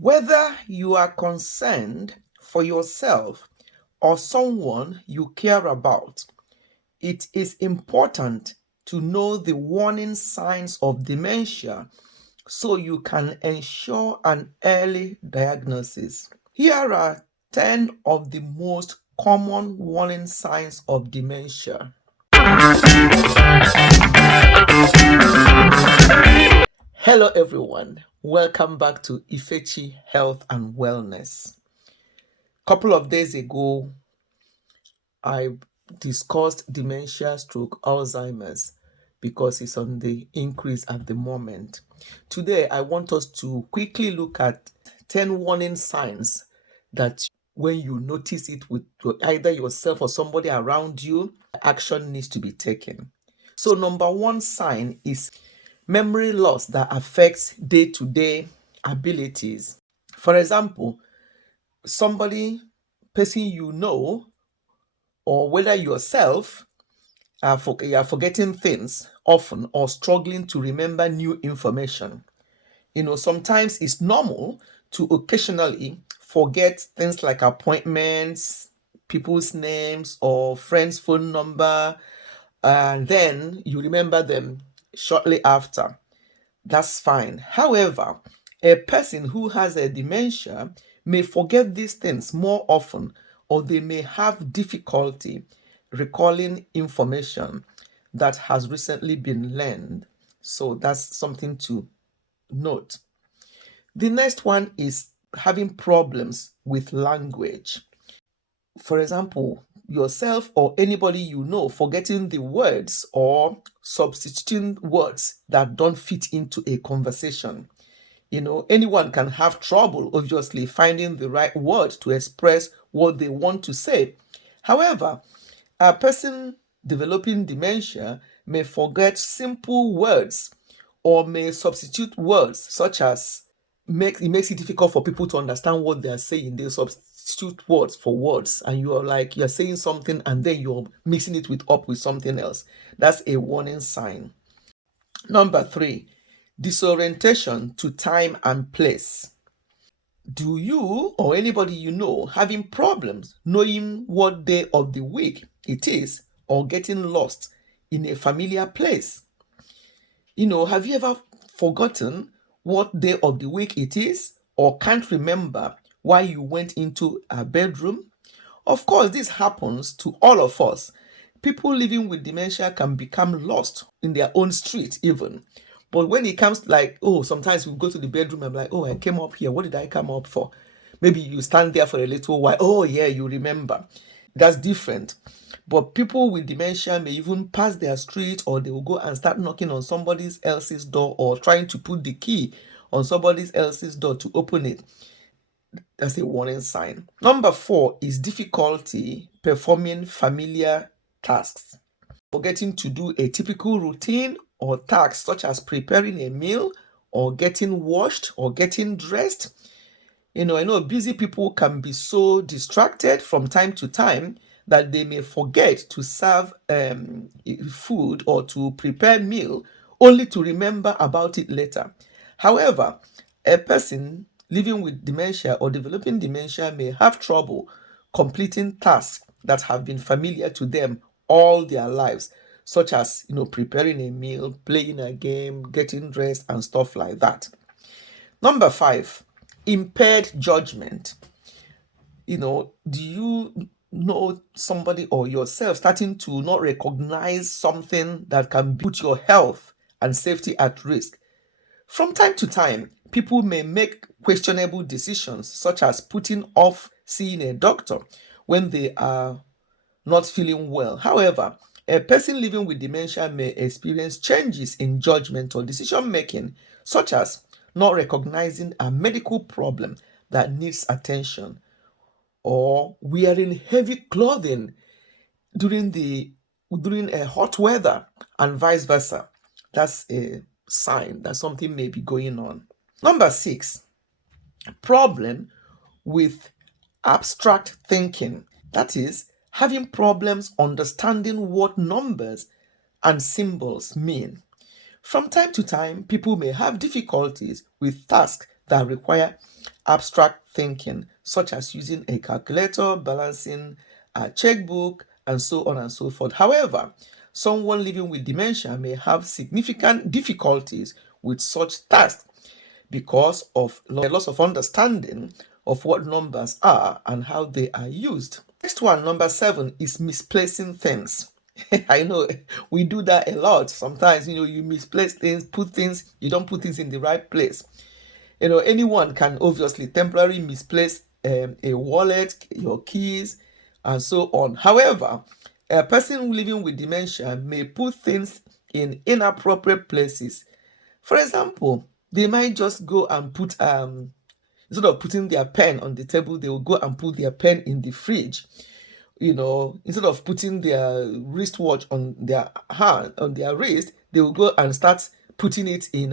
Whether you are concerned for yourself or someone you care about, it is important to know the warning signs of dementia so you can ensure an early diagnosis. Here are 10 of the most common warning signs of dementia. Hello, everyone. Welcome back to Ifechi Health and Wellness. Couple of days ago, I discussed dementia stroke Alzheimer's because it's on the increase at the moment. Today, I want us to quickly look at 10 warning signs that when you notice it with either yourself or somebody around you, action needs to be taken. So, number one sign is memory loss that affects day-to-day abilities. For example, person you know, or whether yourself you are forgetting things often or struggling to remember new information. Sometimes it's normal to occasionally forget things like appointments, people's names, or friends' phone number, and then you remember them shortly after. That's fine. However, a person who has a dementia may forget these things more often, or they may have difficulty recalling information that has recently been learned. So that's something to note. The next one is having problems with language. For example, yourself or anybody you know forgetting the words or substituting words that don't fit into a conversation. Anyone can have trouble, obviously, finding the right word to express what they want to say. However, a person developing dementia may forget simple words or may substitute words such as it makes it difficult for people to understand what they are saying. They substitute words for words, and you're saying something and then you're mixing it with something else. That's a warning sign. Number three, disorientation to time and place. Do you or anybody you know having problems knowing what day of the week it is or getting lost in a familiar place? Have you ever forgotten what day of the week it is or can't remember why you went into a bedroom? Of course, this happens to all of us. People living with dementia can become lost in their own street, even. But when it comes like, oh, sometimes we go to the bedroom and be like, oh, I came up here. What did I come up for? Maybe you stand there for a little while. Oh, yeah, you remember. That's different. But people with dementia may even pass their street, or they will go and start knocking on somebody else's door or trying to put the key on somebody else's door to open it. That's a warning sign. Number four is difficulty performing familiar tasks. Forgetting to do a typical routine or task such as preparing a meal or getting washed or getting dressed. I know busy people can be so distracted from time to time that they may forget to serve food or to prepare meal only to remember about it later. However, a person living with dementia or developing dementia may have trouble completing tasks that have been familiar to them all their lives, such as preparing a meal, playing a game, getting dressed, and stuff like that. Number five, impaired judgment. Do you know somebody or yourself starting to not recognize something that can put your health and safety at risk? From time to time, people may make questionable decisions, such as putting off seeing a doctor when they are not feeling well. However, a person living with dementia may experience changes in judgment or decision making, such as not recognizing a medical problem that needs attention, or wearing heavy clothing during a hot weather, and vice versa. That's a sign that something may be going on. Number six, problem with abstract thinking. That is, having problems understanding what numbers and symbols mean. From time to time, people may have difficulties with tasks that require abstract thinking, such as using a calculator, balancing a checkbook, and so on and so forth. However, someone living with dementia may have significant difficulties with such tasks because of a loss of understanding of what numbers are and how they are used. Next one, number 7, is misplacing things. I know we do that a lot. Sometimes, you misplace things, you don't put things in the right place. Anyone can obviously temporarily misplace a wallet, your keys, and so on. However, a person living with dementia may put things in inappropriate places. For example, they might just go and put instead of putting their pen on the table, they will go and put their pen in the fridge. Instead of putting their wristwatch on their hand, on their wrist, they will go and start putting it in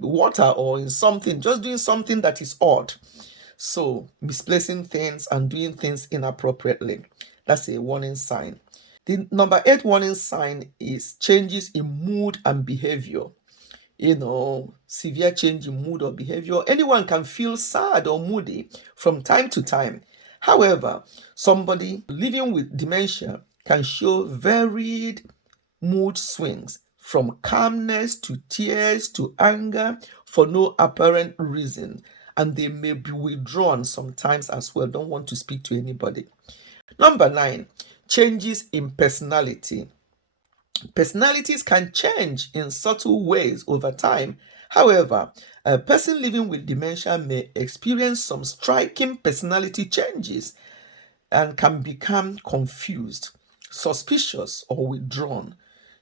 water or in something, just doing something that is odd. So, misplacing things and doing things inappropriately. That's a warning sign. The number 8 warning sign is changes in mood and behavior. Severe change in mood or behavior. Anyone can feel sad or moody from time to time. However, somebody living with dementia can show varied mood swings from calmness to tears to anger for no apparent reason, and they may be withdrawn sometimes as well, don't want to speak to anybody. Number 9, changes in personality. Personalities can change in subtle ways over time. However, a person living with dementia may experience some striking personality changes and can become confused, suspicious, or withdrawn.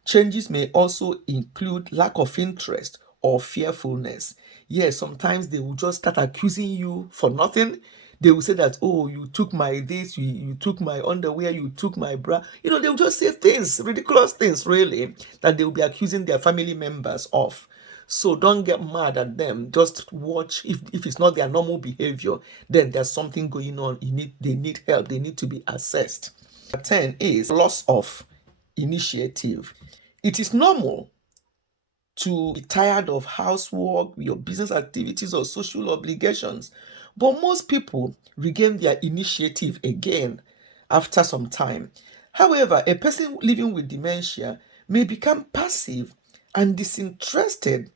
Changes may also include lack of interest or fearfulness. Yes, sometimes they will just start accusing you for nothing. They will say that, oh, you took my this, you took my underwear, you took my bra. They will just say things, ridiculous things, really, that they will be accusing their family members of. So don't get mad at them. Just watch. If it's not their normal behavior, then there's something going on. They need help. They need to be assessed. 10 is loss of initiative. It is normal to be tired of housework, your business activities, or social obligations, but most people regain their initiative again after some time. However, a person living with dementia may become passive and disinterested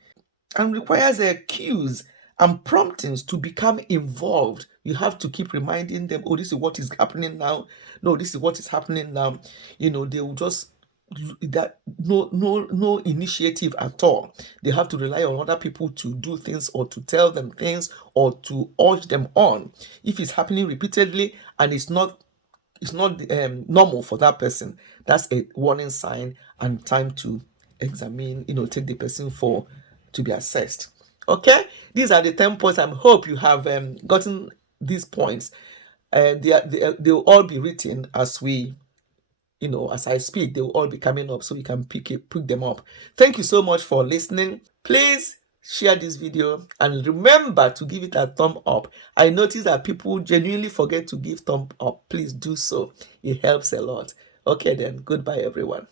and requires cues and promptings to become involved. You have to keep reminding them, oh, this is what is happening now. No, this is what is happening now. They will just that no initiative at all. They have to rely on other people to do things or to tell them things or to urge them on. If it's happening repeatedly and it's not normal for that person, that's a warning sign and time to examine, take the person to be assessed. Okay, these are the 10 points. I hope you have gotten these points. They will all be written as as I speak. They will all be coming up so you can pick them up. Thank you so much for listening. Please share this video and remember to give it a thumb up. I notice that people genuinely forget to give thumb up. Please do so. It helps a lot. Okay then, goodbye everyone.